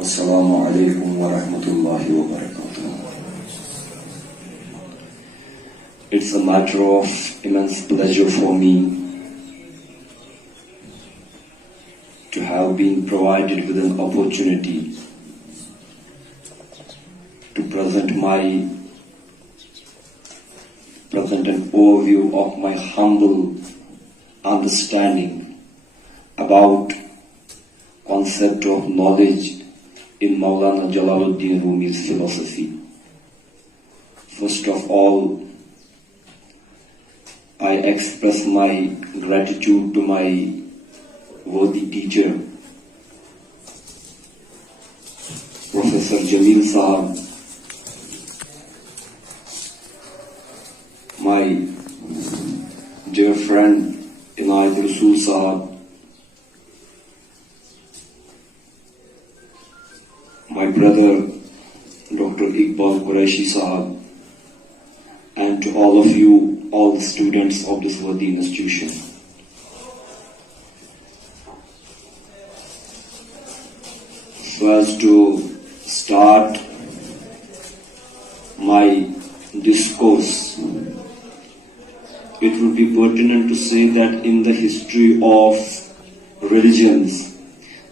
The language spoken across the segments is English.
Assalamu alaikum wa rahmatullahi wa barakatuh. It's a matter of immense pleasure for me to have been provided with an opportunity to present an overview of my humble understanding about concept of knowledge in Maulana Jalaluddin Rumi's philosophy. First of all, I express my gratitude to my worthy teacher, Professor Jamil Sahab, my dear friend Inayat Rasool Sahab, my brother Dr. Iqbal Qureshi Sahab, and to all of you, all the students of this worthy institution. So as to start my discourse, it would be pertinent to say that in the history of religions,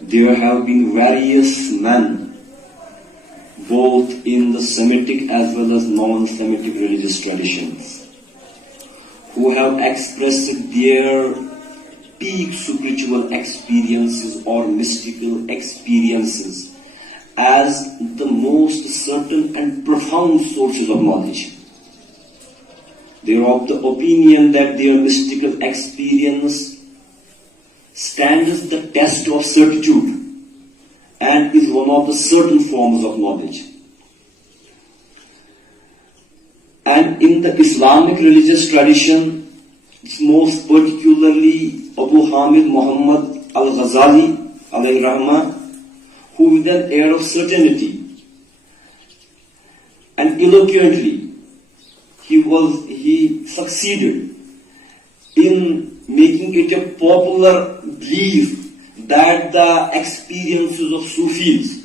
there have been various men, both in the Semitic as well as non-Semitic religious traditions, who have expressed their peak spiritual experiences or mystical experiences as the most certain and profound sources of knowledge. They are of the opinion that their mystical experience stands the test of certitude and is one of the certain forms of knowledge. And in the Islamic religious tradition, it's most particularly Abu Hamid Muhammad al-Ghazali, alayhi rahmah, who with an air of certainty and eloquently, he succeeded in making it a popular belief that the experiences of Sufis,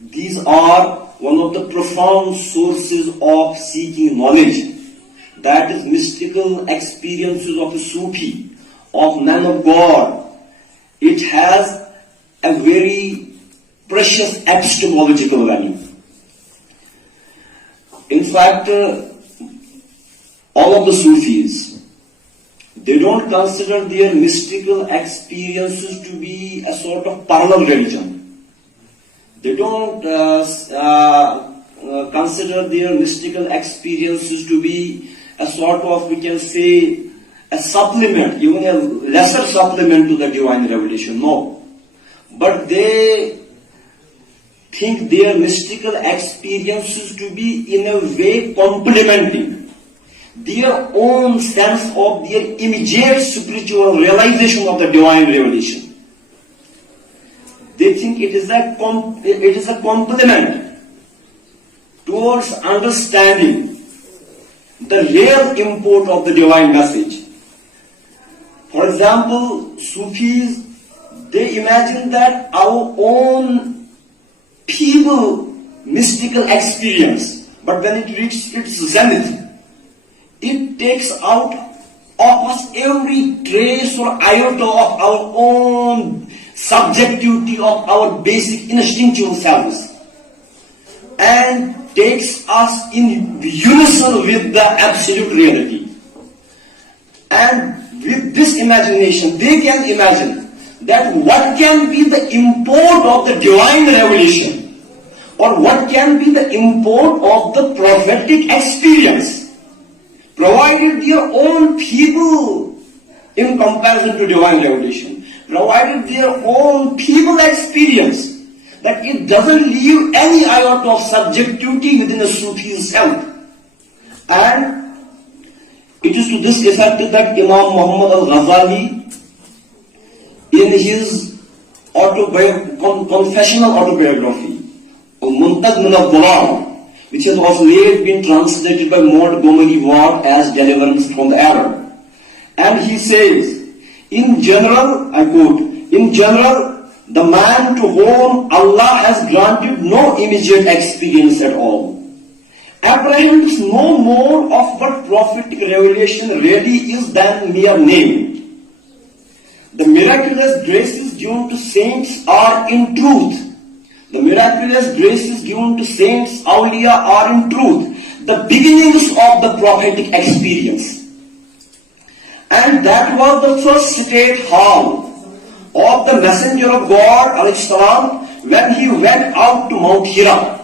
these are one of the profound sources of seeking knowledge. That is mystical experiences of a Sufi, of man of God. It has a very precious epistemological value. In fact, all of the Sufis, they don't consider their mystical experiences to be a sort of parallel religion. They don't consider their mystical experiences to be a sort of, we can say, a supplement, even a lesser supplement to the divine revelation. No. But they think their mystical experiences to be in a way complementing their own sense of their immediate spiritual realization of the divine revelation. They think it is a complement towards understanding the real import of the divine message. For example, Sufis, they imagine that our own feeble mystical experience, but when it reaches its zenith, it takes out of us every trace or iota of our own subjectivity of our basic instinctual selves and takes us in unison with the absolute reality. And with this imagination, they can imagine that what can be the import of the divine revelation, or what can be the import of the prophetic experience, provided their own people in comparison to divine revelation, provided their own people experience, that it doesn't leave any iota of subjectivity within a Sufi's self. And it is to this effect that Imam Muhammad al-Ghazali, in his confessional autobiography, Muntaz min al-Quran, which has also later been translated by Montgomery Ward as Deliverance from the Error. And he says, in general, I quote, in general, the man to whom Allah has granted no immediate experience at all, apprehends no more of what prophetic revelation really is than mere name. The miraculous graces given to saints are in truth. The miraculous graces given to saints, awliya, are in truth the beginnings of the prophetic experience. And that was the first state hall of the Messenger of God ﷺ when he went out to Mount Hira.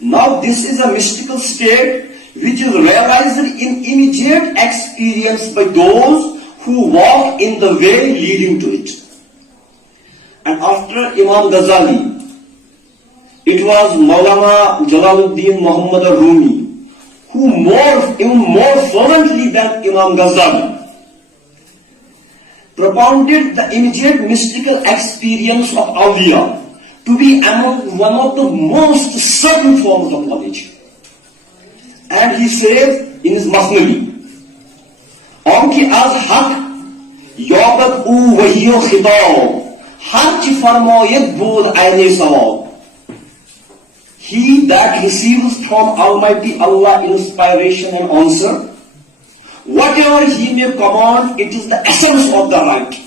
Now this is a mystical state which is realized in immediate experience by those who walk in the way leading to it. And after Imam Ghazali, it was Maulana Jalaluddin Muhammad Rumi who even more fervently than Imam Ghazali propounded the immediate mystical experience of awliya to be among one of the most certain forms of knowledge. And he says in his Masnavi, "Onki az haq yabad u wahiyo khitab, harch farmayed bod aine sawab." He that receives from Almighty Allah inspiration and answer, whatever he may command, it is the essence of the right.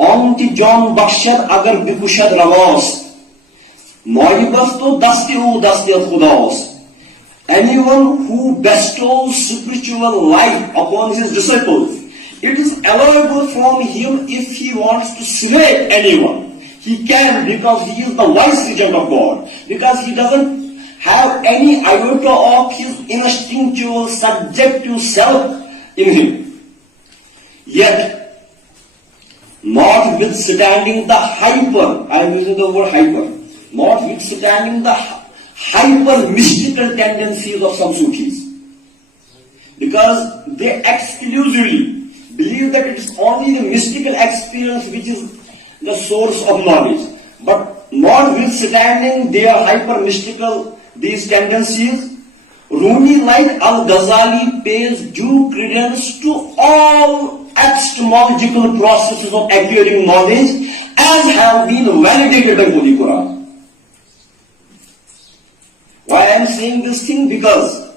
Onti John Bakshad agar bikushad ravas, Noibasto dasti khudas. Anyone who bestows spiritual life upon his disciples, it is allowable from him if he wants to slay anyone. He can, because he is the vice regent of God, because he doesn't have any iota of his instinctual, subjective self in him. Yet, notwithstanding the hyper, I am using the word hyper, notwithstanding the hyper mystical tendencies of some Sufis, because they exclusively believe that it is only the mystical experience which is the source of knowledge. But notwithstanding their hyper mystical these tendencies, Rumi, like Al-Ghazali, pays due credence to all epistemological processes of acquiring knowledge as have been validated by Holy Quran. Why I am saying this thing? Because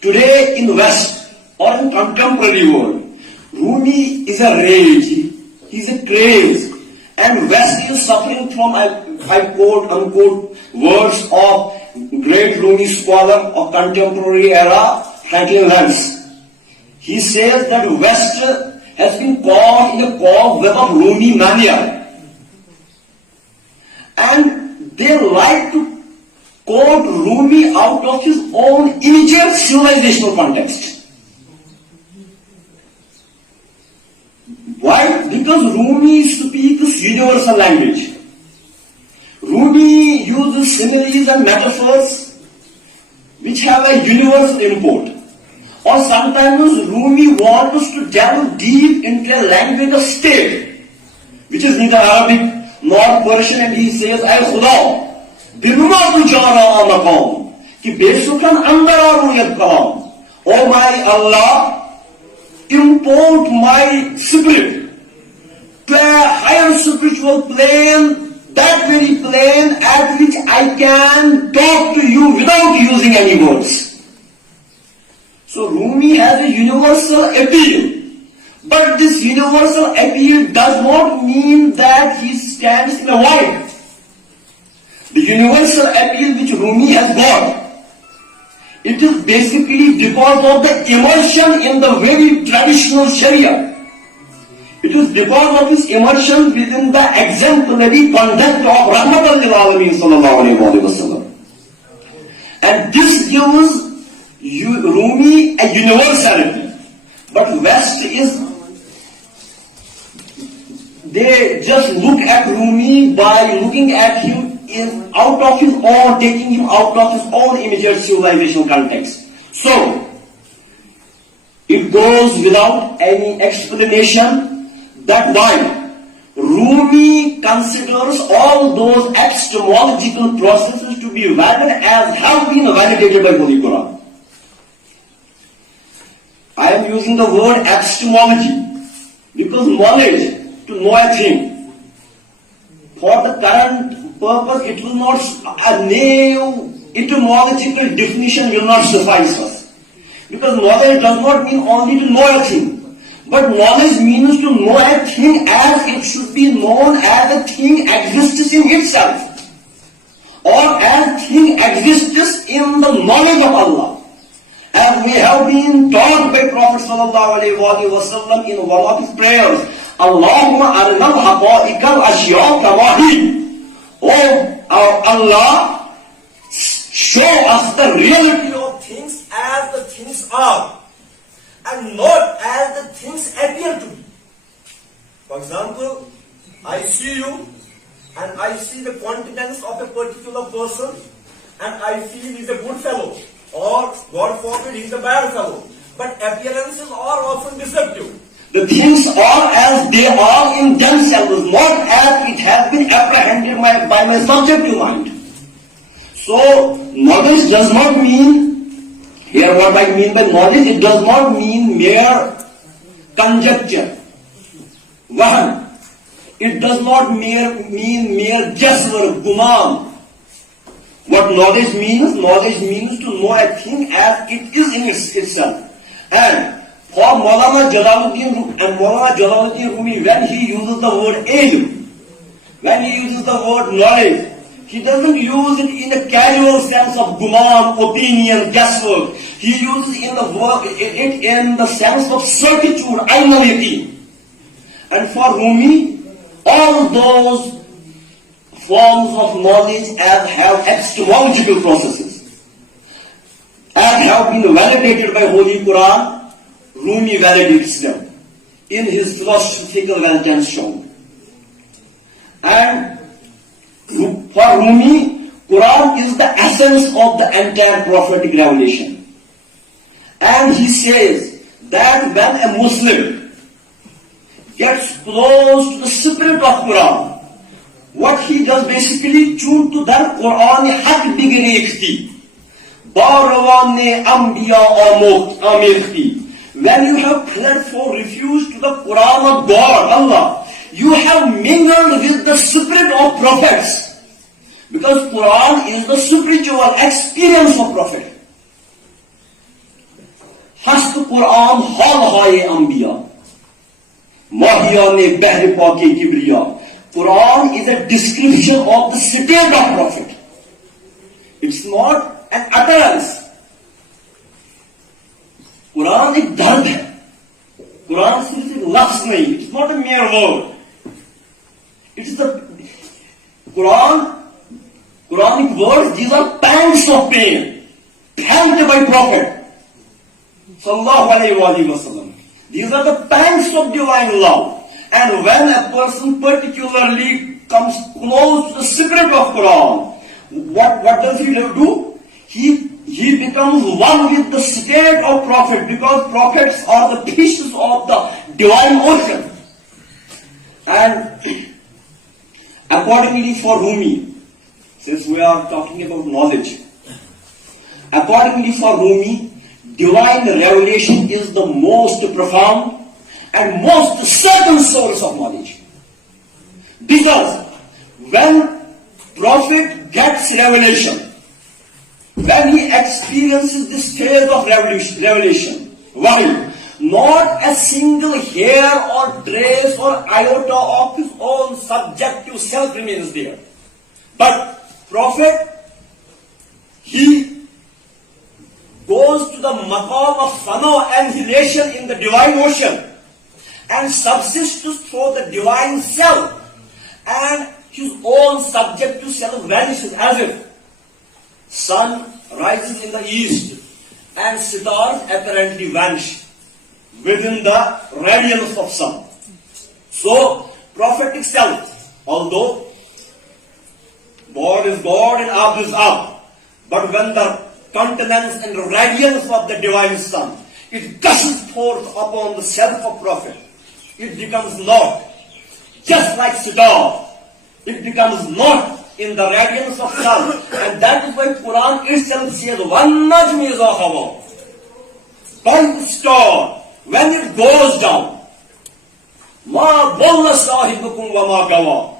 today in West or in contemporary world, Rumi is a rage, he is a craze, and West is suffering from, I quote unquote, words of great Rumi scholar of contemporary era, Franklin Lance. He says that West has been caught in a cobweb of Rumi mania, and they like to quote Rumi out of his own immediate civilizational context. Why? Because Rumi speaks universal language. Rumi uses similes and metaphors which have a universal import. Or sometimes Rumi wants to delve deep into a language of state, which is neither Arabic nor Persian, and he says, "Ay Khuda, diluma tujara maqam, ki besukan andar aruyat kalam." Oh my Allah, import my spirit to a higher spiritual plane, that very plane at which I can talk to you without using any words. So Rumi has a universal appeal, but this universal appeal does not mean that he stands in a void. The universal appeal which Rumi has got, it is basically because of the immersion in the very traditional Sharia. It is because of his immersion within the exemplary conduct of Rahmatan lil Alameen sallallahu alayhi wa sallam. And this gives Rumi a universality. But West is, they just look at Rumi by looking at him out of his own, taking him out of his own immediate civilizational context. So, it goes without any explanation that why Rumi considers all those epistemological processes to be valid as have been validated by Holy Quran. I am using the word epistemology because knowledge, to know a thing, for the current purpose, it will not, a new etymological definition will not suffice us. Because knowledge does not mean only to know a thing, but knowledge means to know a thing as it should be known, as a thing exists in itself, or as thing exists in the knowledge of Allah. As we have been taught by Prophet ﷺ in one of his prayers, Allahumma arinal haqa'iqal ashya kawahid. Oh Allah, show us the reality of things as the things are, and not as the things appear to be. For example, I see you, and I see the contents of a particular person, and I feel he's a good fellow, or God forbid he's a bad fellow. But appearances are often deceptive. The things are as they are in themselves, not as it has been apprehended by my subjective mind. So, knowledge does not mean, here what I mean by knowledge, it does not mean mere conjecture. One, it does not mean mere guesswork, guman. What knowledge means to know a thing as it is in itself. And for Maulana Jalaluddin Rumi, when he uses the word ilm, when he uses the word knowledge, he doesn't use it in a casual sense of guman, opinion, guesswork. He uses it in the sense of certitude, ainality. And for Rumi, all those forms of knowledge as have epistemological processes, as have been validated by Holy Quran. Rumi validates them in his philosophical Weltanschauung. And for Rumi, Quran is the essence of the entire prophetic revelation. And he says that when a Muslim gets close to the spirit of Quran, what he does basically tune to that Quran hak bigrekhti, barawane anbiya amekhti. When you have pled for refuge to the Quran of God, Allah, you have mingled with the spirit of prophets. Because Quran is the spiritual experience of prophet. Hast Quran hal haye anbiya, mahiyane behr pake kibriya. Quran is a description of the state of prophet. It's not an utterance. Quran एक दर्द है. Quran सिर्फ एक लफ्ज नहीं. It's not a mere word. It's the Quranic words. These are pangs of pain felt by Prophet Sallallahu Alaihi Wasallam. These are the pangs of divine love. And when a person particularly comes close to the spirit of Quran, what does he do? He becomes one with the state of prophet, because prophets are the pieces of the divine ocean. And accordingly for Rumi, since we are talking about knowledge, accordingly for Rumi, divine revelation is the most profound and most certain source of knowledge. Because when prophet gets revelation, when he experiences this phase of revelation, while not a single hair or trace or iota of his own subjective self remains there. But prophet, he goes to the maqam of fana, annihilation in the divine ocean, and subsists through the divine self, and his own subjective self vanishes, as if sun rises in the east and stars apparently vanish within the radiance of sun. So, prophetic self, although God is God and Ab is Ab, but when the countenance and radiance of the divine sun, it gushes forth upon the self of prophet, it becomes not just like star, it becomes not in the radiance of sun. And that is why Quran itself says, "Wan najmi iza hawa." By the star, when it goes down, "Ma dhalla sahibukum wa ma gawa."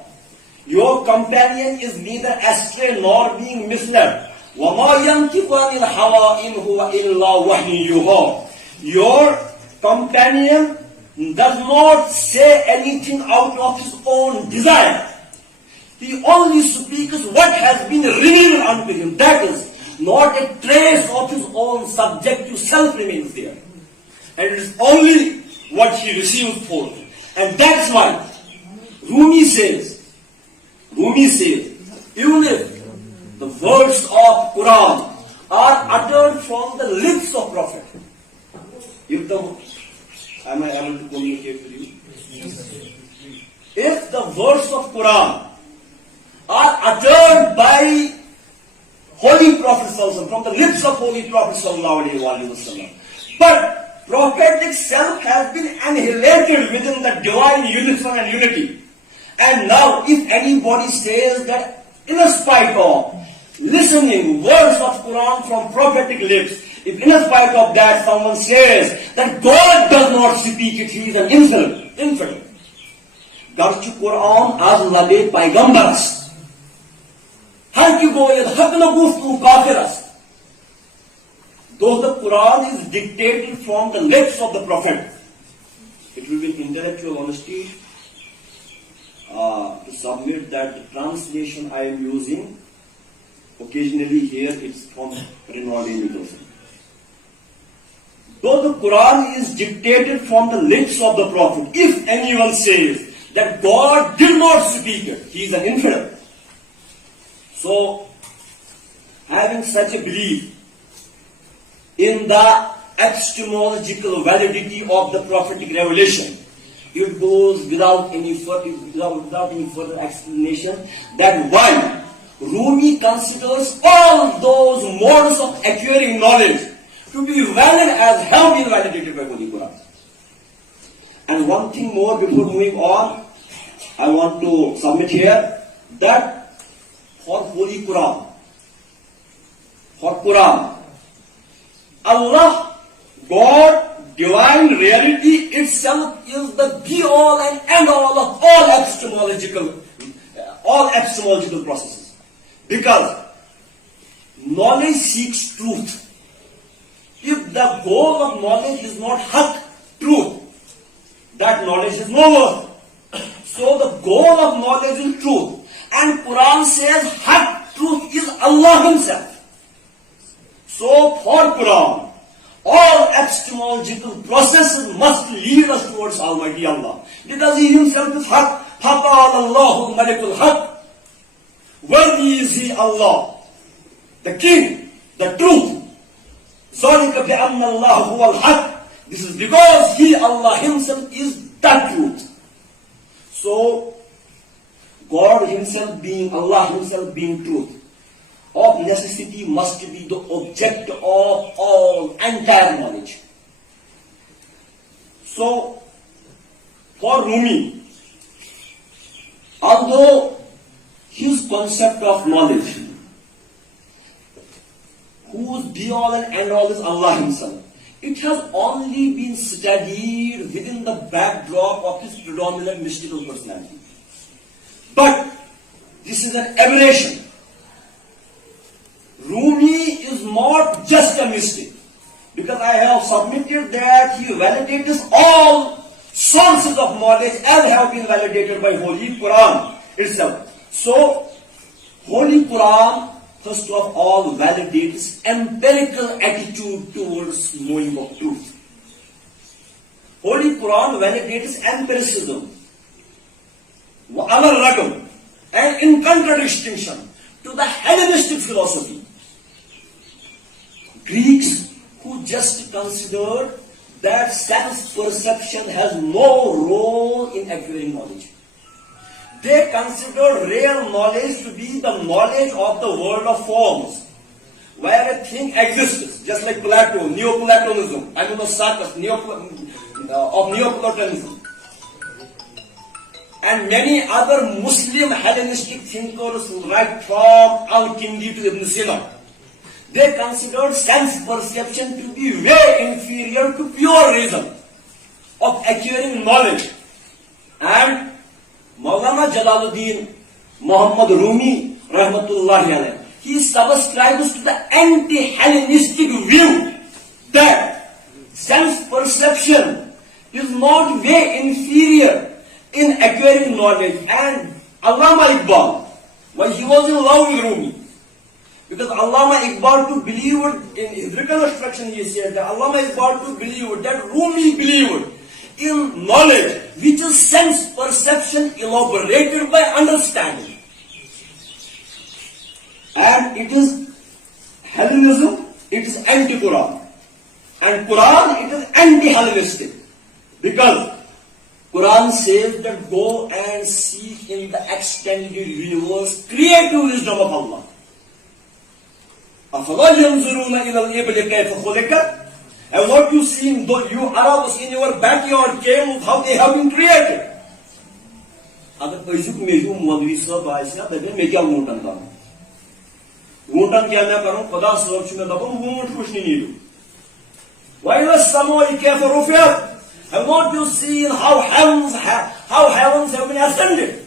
Your companion is neither astray nor being misled. وَمَا يَنْتِقُ عَنِ الْهَوَىٰ إِنْ هُوَ إِلَّا وَحْيٌ يُوحَىٰ. Your companion does not say anything out of his own desire. He only speaks what has been revealed unto him. That is, not a trace of his own subjective self remains there. And it is only what he receives forth. And that's why Rumi says, even if the words of Quran are uttered from the lips of Prophet, am I able to communicate with you? If the words of Quran are uttered by Holy Prophet from the lips of Holy Prophet but prophetic self has been annihilated within the divine unison and unity. And now if anybody says that in spite of listening words of Quran from prophetic lips, if in spite of that someone says that God does not speak it, he is an infidel. Garçı Kur'an az labe peygamber است. Her ki goyed hakkına guftu kafir است. Though the Quran is dictated from the lips of the Prophet, it will be intellectual honesty to submit that the translation I am using, occasionally here it's from Rinaldi Nicholson. Though the Quran is dictated from the lips of the Prophet, if anyone says that God did not speak it, he is an infidel. So, having such a belief in the epistemological validity of the prophetic revelation, it goes without any further explanation that why Rumi considers all those modes of acquiring knowledge to be valid as have been validated by Holy Quran. And one thing more before moving on, I want to submit here that for Holy Quran, Allah, God, divine reality itself is the be-all and end-all of all epistemological processes. Because knowledge seeks truth. If the goal of knowledge is not haq, truth, that knowledge is no worth. So the goal of knowledge is truth. And Quran says haq, truth is Allah Himself. So for Quran, all epistemological processes must lead us towards Almighty Allah. Because He Himself is haq. Faqala Allahu Malikul Haq. Worthy is He Allah, the King, the truth. ذَلِكَ بِأَنَّ اللَّهُ هُوَ الْحَقِّ. This is because He, Allah Himself, is that truth. So, God Himself being, Allah Himself being truth, of necessity must be the object of all entire knowledge. So, for Rumi, although his concept of knowledge, whose be-all and end-all is Allah Himself, it has only been studied within the backdrop of His predominant mystical personality. But this is an aberration. Rumi is not just a mystic, because I have submitted that he validates all sources of knowledge as have been validated by Holy Quran itself. So, Holy Quran first of all validates empirical attitude towards knowing of truth. Holy Quran validates empiricism, and in contradistinction to the Hellenistic philosophy. Greeks who just considered that sense perception has no role in acquiring knowledge. They considered real knowledge to be the knowledge of the world of forms, where a thing exists, just like Plato, Neoplatonism, Sarparasti, of Neoplatonism, and many other Muslim Hellenistic thinkers right from Al-Kindi to Ibn Sina. They considered sense perception to be way inferior to pure reason of acquiring knowledge. And Maulana Jalaluddin Muhammad Rumi, rahmatullahi alayhi, he subscribes to the anti-Hellenistic view that sense perception is not way inferior in acquiring knowledge. And Allama Iqbal, well, he was in love with Rumi. Because Allama Iqbal to believe in his reconstruction, he said that Allama Iqbal to believe that Rumi believed in knowledge, which is sense perception elaborated by understanding. And it is Hellenism, it is anti-Quran. And Quran, it is anti-Hellenistic. Because Quran says that go and seek in the extended universe creative wisdom of Allah. أَفَلَا يَنْظُرُونَ إِلَى الْإِبْلِ كَيْفَ خُلِقَتْ. And what you see in you Arabs in your backyard came, how they have been created. अगर पैसे को मेजू मौलवी साहब आए ना तो मैं क्या वोटन था वोटन क्या मैं करूं खुदा साहब से मैं दबूं वोट कुछ नहीं दूं. وَإِلَى السَّمَاءِ كَيْفَ رُفِعَتْ. I want to see how heavens have been ascended.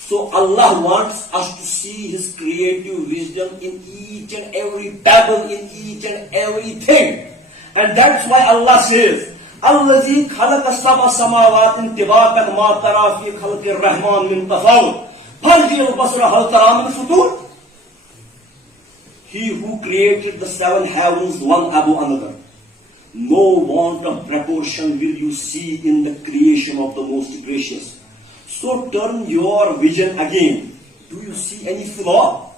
So Allah wants us to see His creative wisdom in each and every pebble, in each and everything. And that's why Allah says, الَّذِي خَلَقَ سَبْعَ سَمَاوَاتٍ طِبَاقًا مَا تَرَى فِي خَلْقِ الرَّحْمَنِ مِنْ تَفَاوُتٍ فَارْجِعِ الْبَصَرَ هَلْ تَرَى مِنْ فُطُورٍ. He who created the seven heavens one above another, no want of proportion will you see in the creation of the most gracious. So turn your vision again. Do you see any flaw?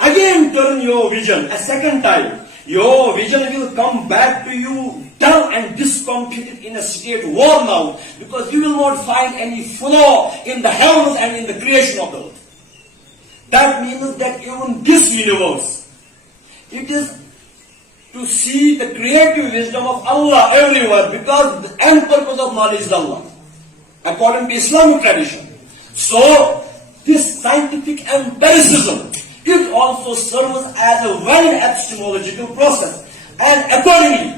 Again turn your vision a second time. Your vision will come back to you dull and discomfited in a state worn out, because you will not find any flaw in the heavens and in the creation of the earth. That means that even this universe, it is to see the creative wisdom of Allah everywhere, because the end purpose of knowledge is Allah, according to Islamic tradition. So, this scientific empiricism, it also serves as a valid epistemological process. And accordingly,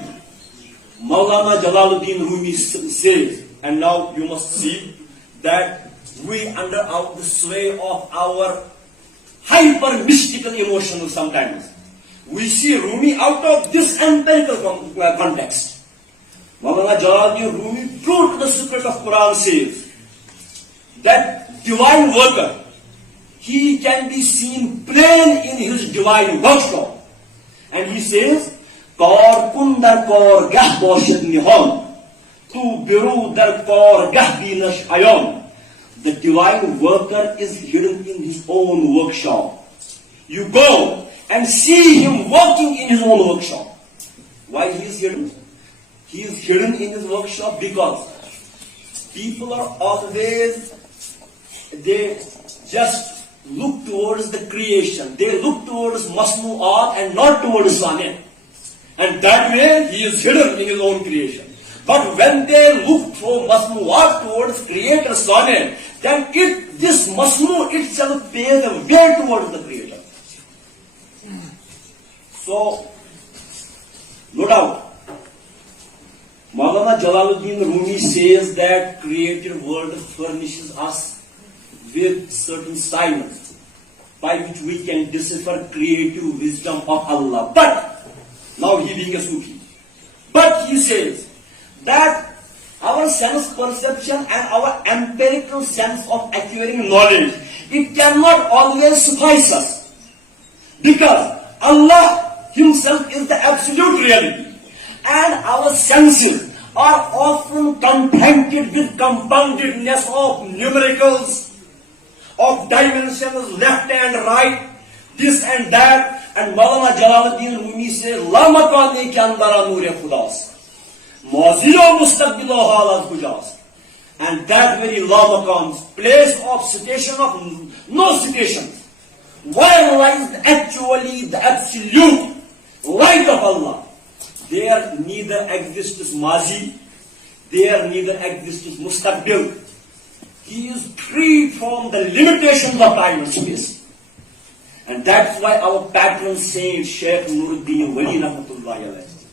Maulana Jalaluddin Rumi says, and now you must see that we under the sway of our hyper-mystical emotions sometimes. We see Rumi out of this empirical context. Maulana Jalaluddin Rumi, true to the secret of Quran, says that divine worker, he can be seen plain in his divine workshop. And he says, Kor kundar kor gah boshad nihon, tu biru dar kor gah binash ayon. The divine worker is hidden in his own workshop. You go and see him working in his own workshop. Why he is hidden? He is hidden in his workshop because people are always, they just look towards the creation. They look towards Masnu'at and not towards Sane. And that way he is hidden in his own creation. But when they look from Masnu'at towards Creator Sane, then this Masnu itself pays a way towards the Creator. So, no doubt, Maulana Jalaluddin Rumi says that created world furnishes us with certain signs by which we can decipher creative wisdom of Allah. But, now he being a Sufi, but he says that our sense perception and our empirical sense of acquiring knowledge, it cannot always suffice us. Because Allah Himself is the absolute reality. And our senses are often contented with compoundedness of numericals, of dimensions, left and right, this and that. And Maulana Jalaluddin Rumi says, La makani ke andara noor-e khudas, mazi o mustaqbil o halat kujas. And that very la makan's place of citation of no citations, where lies actually the absolute light of Allah. There neither exists mazi, there neither exists mustaqbil. He is free from the limitations of time and space. And that's why our patron saint Shaykh Nuruddin Wali Rahmatullahi alayhi,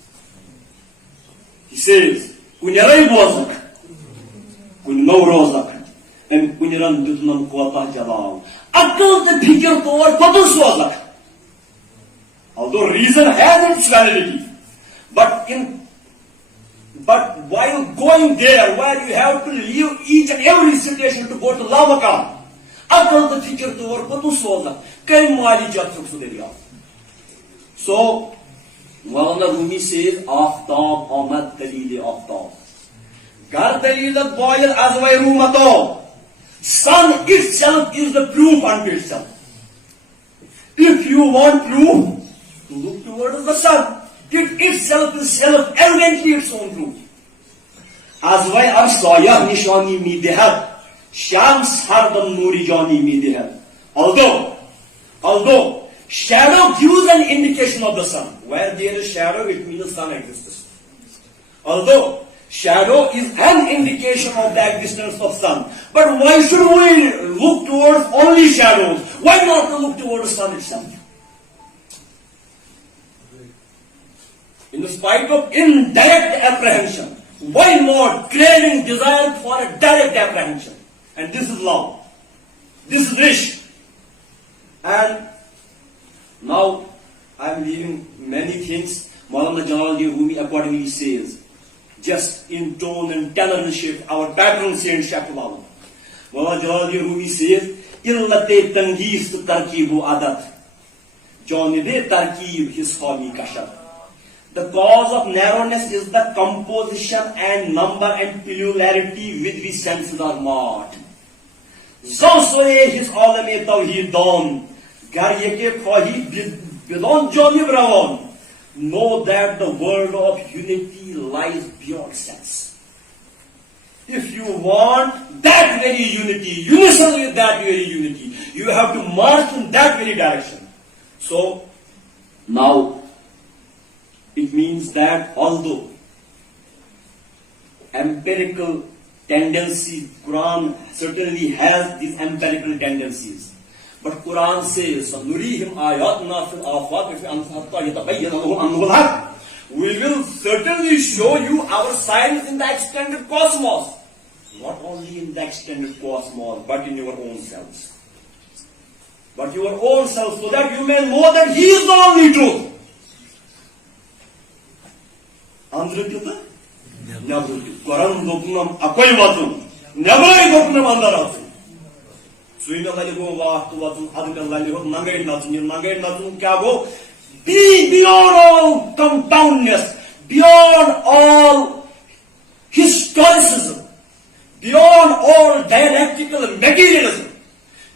he says, Kunyarai bozak, kun no rozak, em kuniran dütnam kota jalal. Akıl the fikir tor kodun sozak. Although reason has its validity, but while going there, where you have to leave each and every situation to go to Lavaka, akıl the fikir tor kodun sozak. Kay mali jatuk suderiya. So, Maulana Rumi says, Aftab Ahmad Dalili Aftab. Gar Dalilat boil azvay rumato. Sun itself is the proof unto itself. If you want proof, look towards the sun. It itself is self-evidently its own proof. Azvay ar soya nishani mi dehat. Shams hardam nuri jani mi dehat. Although, shadow gives an indication of the sun. Where there is shadow, it means the sun exists. Although shadow is an indication of the existence of sun. But why should we look towards only shadows? Why not to look towards the sun itself? In spite of indirect apprehension, why not craving desire for a direct apprehension? And this is love. This is wish. And now I am leaving many things. Maulana Jalaluddin Rumi accordingly says, just in tone and tenor and shape, our patron saint Shafi. Maulana Jalaluddin Rumi says, Illate tangis tarkibu adat, janibe tarkib his holy kashat. The cause of narrowness is the composition and number and plurality with which senses are marked. Zansore his alame tawhid don, garyeke fahi bidon jani brawan. Know that the world of unity lies beyond sense. If you want that very unity, unison with that very unity, you have to march in that very direction. So, now, it means that although empirical tendencies, Quran certainly has these empirical tendencies. But Quran says, "Nurihim ayatna fil afaq hatta yatabayyana lahum annahu al-haq." We will certainly show you our signs in the extended cosmos. Not only in the extended cosmos, but in your own selves. But your own self, so that you may know that He is the only truth. Andrukita? Never. Quran dokunam akoy vatum. Never dokunam andaratu. Suina lali go wa to vatum adukal lali ho nangai natum kya go? Be beyond all compoundness, beyond all historicism, beyond all dialectical materialism,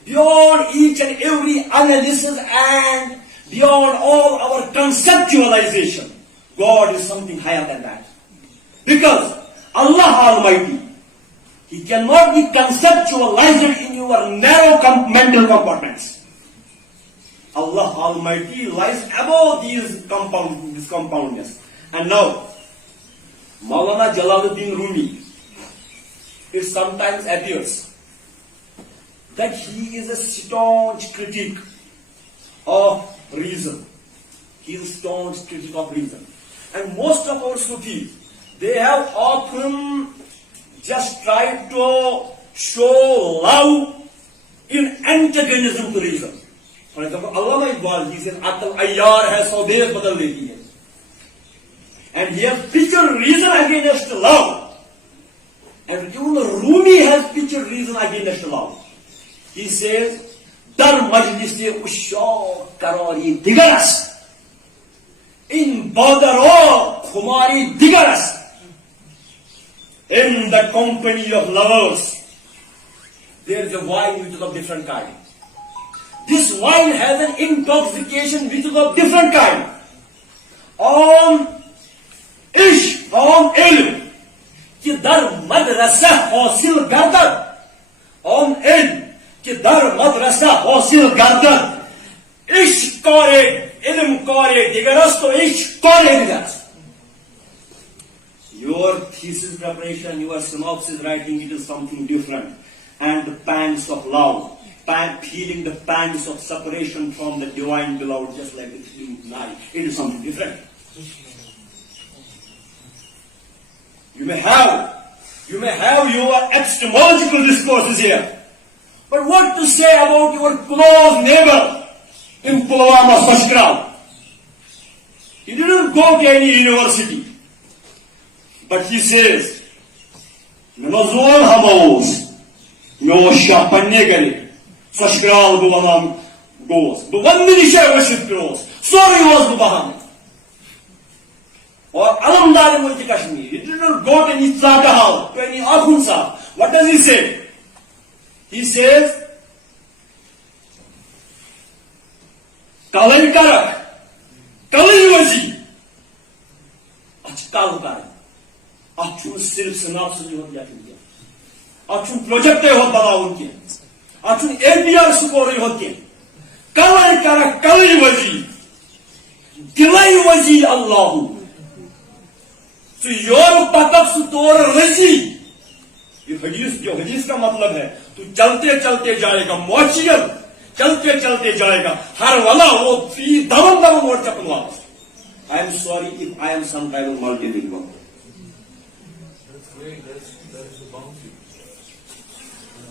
beyond each and every analysis and beyond all our conceptualization. God is something higher than that. Because Allah Almighty, He cannot be conceptualized in your narrow mental compartments. Allah Almighty lies above this compoundness. And now, Maulana Jalaluddin Rumi, it sometimes appears that he is a staunch critic of reason. He is a staunch critic of reason. And most of our Sufis, they have often just tried to show love in antagonism to reason. For example, Allama Iqbal, he says, Atal Ayyar hai saudesh badal deti hai. And he has pictured reason against love. And even Rumi has pictured reason against love. He says, Dar majlis se usho karori digaras. In badaro khumari digaras. In the company of lovers, there is a wine which is of different kind. This wine has an intoxication which is of different kind. Ish, ilm, ki dar madrasa hasil gardad. Ilm, ki dar madrasa hasil gardad. Ish kare, ilm kare, digaras to ish kare digaras. Your thesis preparation, your synopsis writing, it is something different. And the pangs of love, feeling the pangs of separation from the divine beloved, just like the feeling night, it is something different. You may have You may have your epistemological discourses here. But what to say about your close neighbor in Pulwama, Sashkral? He didn't go to any university. But he says, Namazon Hamos, no Shapanegari, Sashkral Bulanam goes. But one minister worship goes. Sorry was the Baham. Or Alamdar went to Kashmir. He didn't go to any Tzadahal, to any Akhunsa. What does he say? He says, Kalai Karak, Kalai Wazi, Achkal Karak, Achun Sirf Synopsis of Yakin, Achun Project of Balaunki, Achun APR Sukori Hokin, Kalai Karak, Kalai Wazi, Kilai Wazi Allahu. So your Patak Sutor Razi. जो हदीस का मतलब है तू चलते चलते जाएगा मोचियम चलते चलते जाएगा हर वाला वो फी दमन दमन और चपन वापस. I am sorry if I am some kind of multilingual.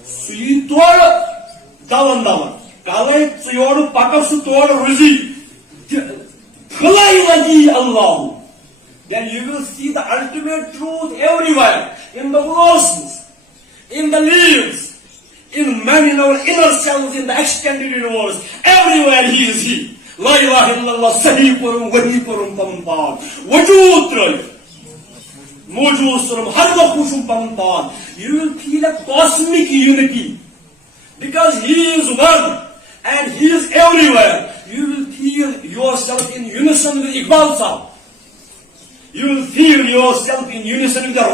Suitor davan davan kalai suyor pakaf sutor ruzi kalai lagi Allah. Then you will see the ultimate truth everywhere, in the blossoms, in the leaves, in man, in our inner selves, in the extended universe. Everywhere he is he. La ilaha illallah, sahi purum, wahi purum, paman wajud troy. Mojud surum, harva kushum paman. You will feel a cosmic unity. Because he is one, and he is everywhere. You will feel yourself in unison with Iqbal Sahib. You will feel yourself in unison with the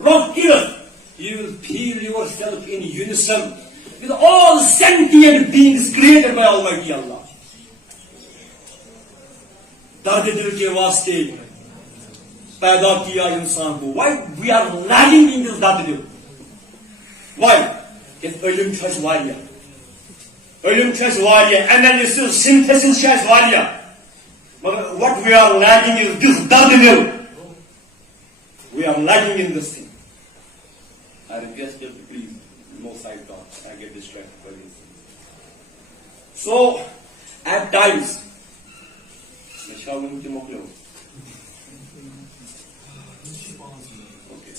rock here. You will feel yourself in unison with all sentient beings created by Almighty Allah. Dard dil ke vaste paida kiya insan ko. Why we are lagging in this dard dil? Why? If ilim chas wariya. Ilim chas wariya. Analysis, synthesis chas wariya. But what we are lacking is this dardinil. We are lacking in this thing. I request you to please, no side talks. I get distracted by this. So, at times, okay.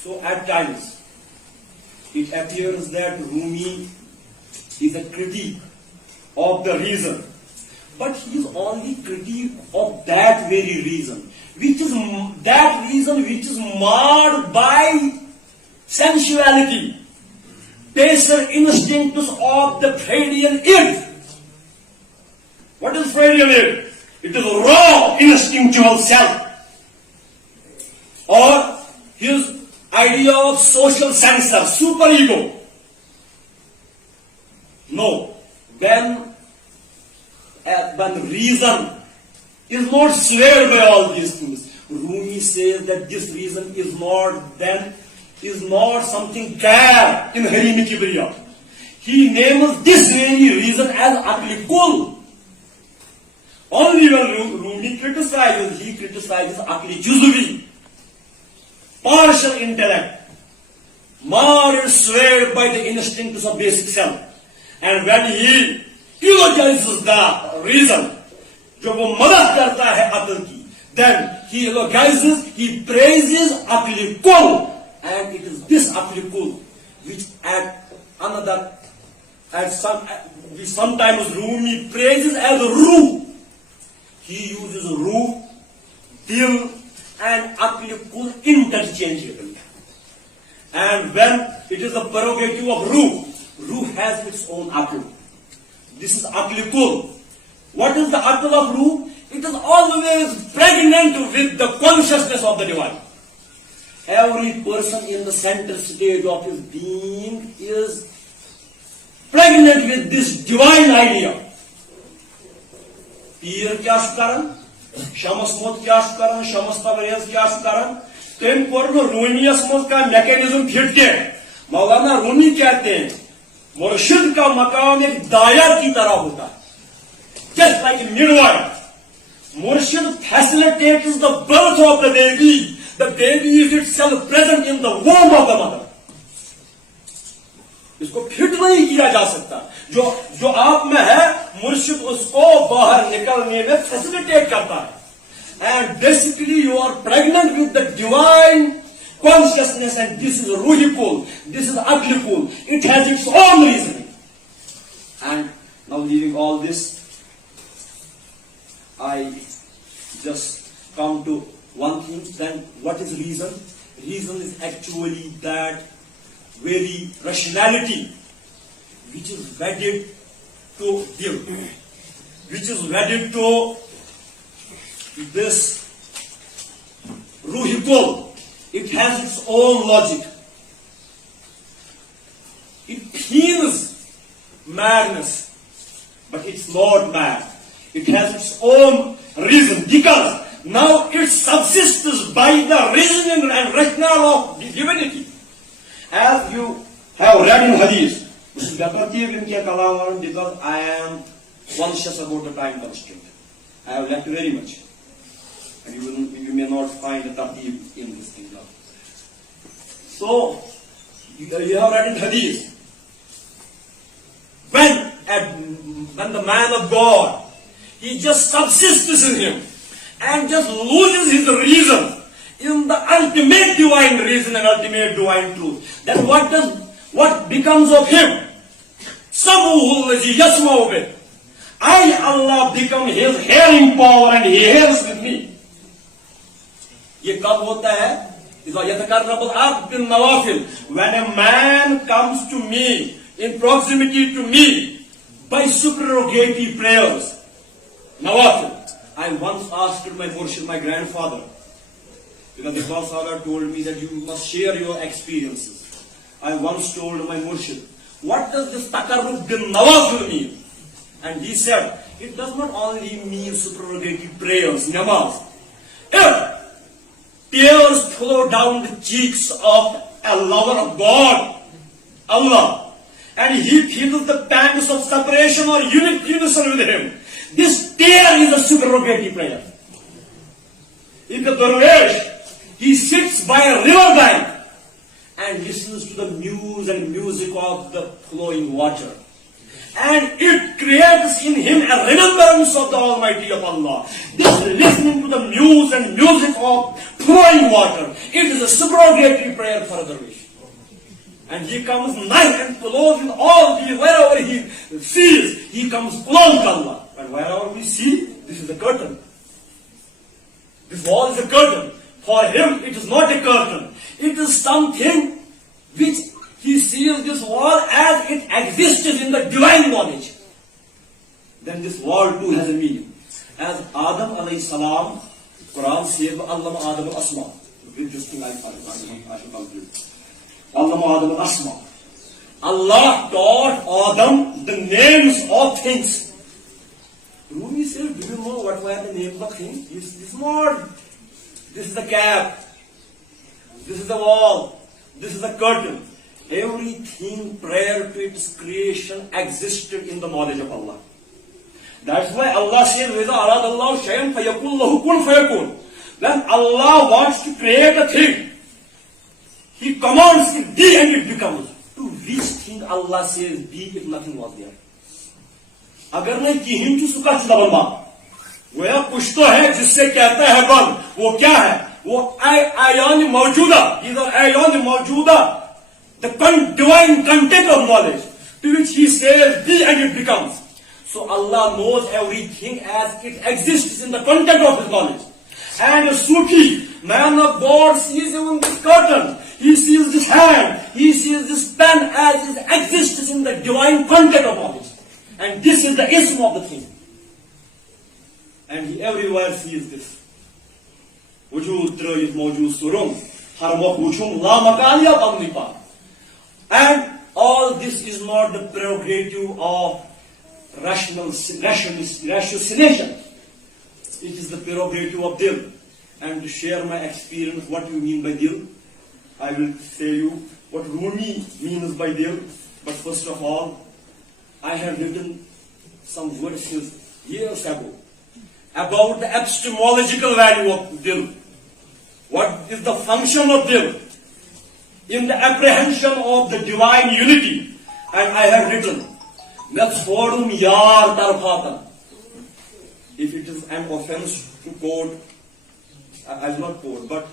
So, at times, it appears that Rumi is a critique of the reason. But he is only critique of that very reason, which is that reason which is marred by sensuality, baser instincts of the Freudian id. What is Freudian id? It is raw instinctual self, or his idea of social censor, superego. No, when reason is not swayed by all these things. Rumi says that this reason is not something care in Harimi Kibriya. He names this very reason as Akli Kul. Only when Rumi criticizes, he criticizes Akli Juzvi, partial intellect, more swayed by the instincts of basic self. And when he eulogizes the reason, जो वो मदद करता है अकल की, then he eulogizes, he praises Akli Kul, and it is this Akli Kul which sometimes Rumi praises as Ruh. He uses Ruh, Dil, and Akli Kul interchangeably. And when it is the prerogative of Ruh has its own Akil. This is Akli Kul. What is the Akil of Ruh? It is always pregnant with the consciousness of the divine. Every person in the center stage of his being is pregnant with this divine idea. Pir kya shukaran? Shamas Mot kya shukaran? Shamas Tabarez kya shukaran? Then for the Rumi's Mot ka mechanism fit ke. Maulana Rumi कहते हैं मुर्शिद का मकाम एक दाया की तरह होता है. Just like a midwife, Murshid facilitates the birth of the baby The baby is itself present in the womb of the mother. इसको फिट नहीं किया जा सकता. जो आप में है, मुर्शिद उसको बाहर निकलने में फैसिलिटेट करता है. And basically you are pregnant with the divine consciousness, and this is ruhikul, this is aklikul. It has its own reasoning. And now leaving all this, I just come to one thing. Then what is reason? Reason is actually that very rationality which is wedded to dil, which is wedded to this ruhikul. It has its own logic. It feels madness, but it's not mad. It has its own reason, because now it subsists by the reasoning and rationale of divinity. As you have read in Hadith, because I am conscious about the time constraint. I have left very much. And you may not find a tartib in this thing now. So, you have read in Hadith, when the man of God, he just subsists in him and just loses his reason in the ultimate divine reason and ultimate divine truth, then what becomes of him? I, Allah, become his hearing power and he hears with me. ये कब होता है? When a man comes to me, in proximity to me, by supererogatory prayers, nawafil. I once asked my murshid, my grandfather, because the Godfather told me that you must share your experiences. I once told my murshid, what does this taqarrub bin nawafil mean? And he said, it does not only mean supererogatory prayers, namaz. If tears flow down the cheeks of a lover of God, Allah, and he feels the pangs of separation or unison with him, this tear is a supererogatory prayer. If the Darwesh, he sits by a river bank and listens to the muse and music of the flowing water, and it creates in him a remembrance of the Almighty of Allah. This listening to the muse and music of flowing water, it is a supererogatory prayer for the Darwesh. And he comes nigh and close in all these, wherever he sees, he comes close to Allah. And wherever we see, this is a curtain. This wall is a curtain. For him, it is not a curtain. It is something which he sees this wall as it exists in the divine knowledge. Then this wall too has a meaning. As Adam alayhi salam, Quran says, Allama Adam al-Asma. This thing I should complete. Allama Adam al-Asma. Allah taught Adam the names of things. Rumi says, do you know what were the names of things? This is not. This is the cap. This is the wall. This is the curtain. Everything prior to its creation existed in the knowledge of Allah. That's why Allah says, when Allah wants to create a thing, He commands it be and it becomes. To which thing Allah says be if nothing was there? अगर नहीं किहिं चु सुका चुदा बनवा, वो या कुछ तो है जिससे कहता है बन, वो क्या है? वो आयान मौजूदा, इधर आयान मौजूदा, the divine content of knowledge, to which he says be and it becomes. So Allah knows everything as it exists in the content of his knowledge. And a Sufi, man of God, sees even this curtain, he sees this hand, he sees this pen as it exists in the divine content of knowledge. And this is the ism of the thing. And he everywhere sees this. Wujud trayit mawjud surum, har makhluchum la makaniya tamnipa. And all this is not the prerogative of ratiocination. It is the prerogative of dil. And to share my experience, what you mean by dil, I will say you what Rumi means by dil. But first of all, I have written some words years ago about the epistemological value of dil. what is the function of them in the apprehension of the divine unity. And I have written, Methodum Yar Tarfatan. If it is an offense to quote, I will not quote, but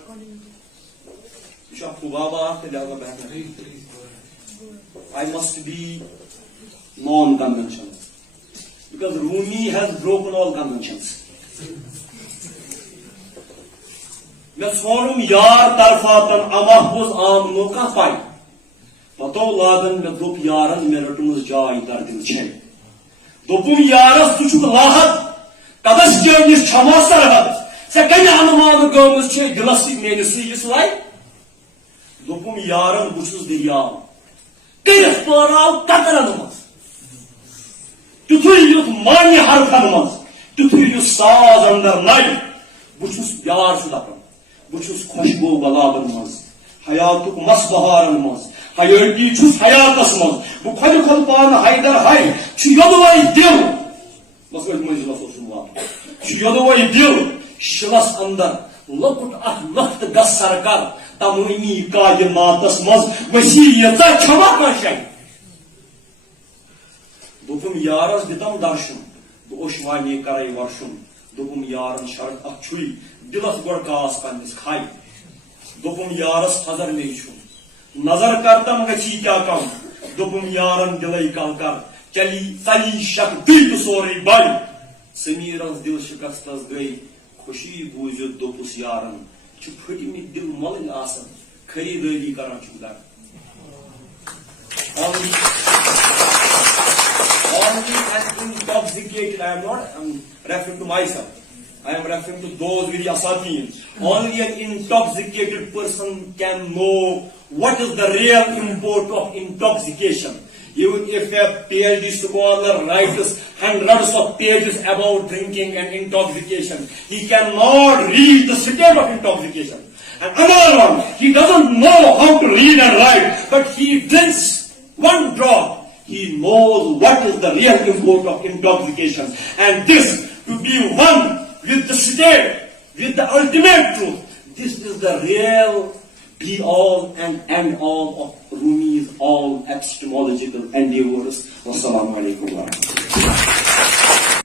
I must be non-conventional. Because Rumi has broken all conventions. Methodum Yar Tarfatan Amahuz Am Noka Pai. Pato Ladan Medrup Yaran Meratumus Jai Dardil Che. Dopum Yaras Tuchuk Lahat. Kadas Jonis Chamasarahat. Second Anjuman goes Che Glassi Menisi is like Dopum Yaran Bushus the Yam. Kayas Parao Kataranumas. Tutu Mani Harkanumas. Tutu Saz under night. Bushus Yar Sudakan. Bushus Koshbo Balabanmas. Hayatuk Masbaharanmas. Hayati Chus Hayatasmas. Bukhari Kalpan Haidar Hai. Chuyadawai Dil. Let's go to Mizla Sosuma. Chuyadawai Dil. Shilas under. Look at Nakht Gassarkar. Tamuni Kajan Matas Maz. Vasiyata Chamakashay. Dopum Yaras Didam Darshum. The Oshwani Karai Varshum. Dopum Yaran Sharat Akchui. Dilas Gorkas Panis Khai. Dopum Yaras Hazar Nation. Nazar Kartam Gachi Kakam. Dopum Yaran Dilay Kalkar. Chali Sali Shak Dil Sori Bali. Semirans Dil Shikastas Gay. Koshi Bujud Dopus Yaran. Chupudi Dil Malin Asan. Kari Redi Karanchudan. Only an intoxicated, I am not referring to myself. I am referring to those very Asatians. Only an intoxicated person can know what is the real import of intoxication. Even if a PhD scholar writes hundreds of pages about drinking and intoxication, he cannot read the state of intoxication. And another one, he doesn't know how to read and write, but he drinks one drop. He knows what is the real import of intoxication. And this, to be one with the state, with the ultimate truth, this is the real be-all and end-all of Rumi's all epistemological endeavors. Wassalamu alaikum.